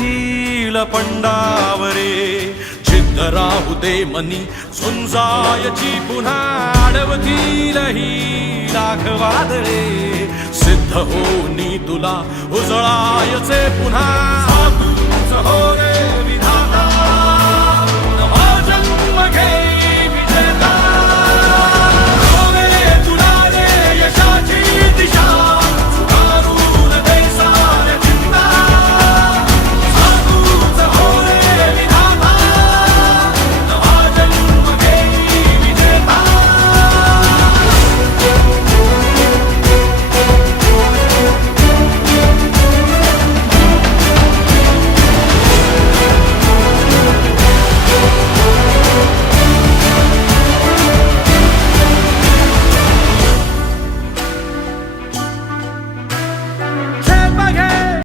येईल पंडावरे जिद्द राहू दे मनी झुंजायची पुन्हा अडवतील ही लाख वादळे सिद्ध होनी तुला उजळायचे पुन्हा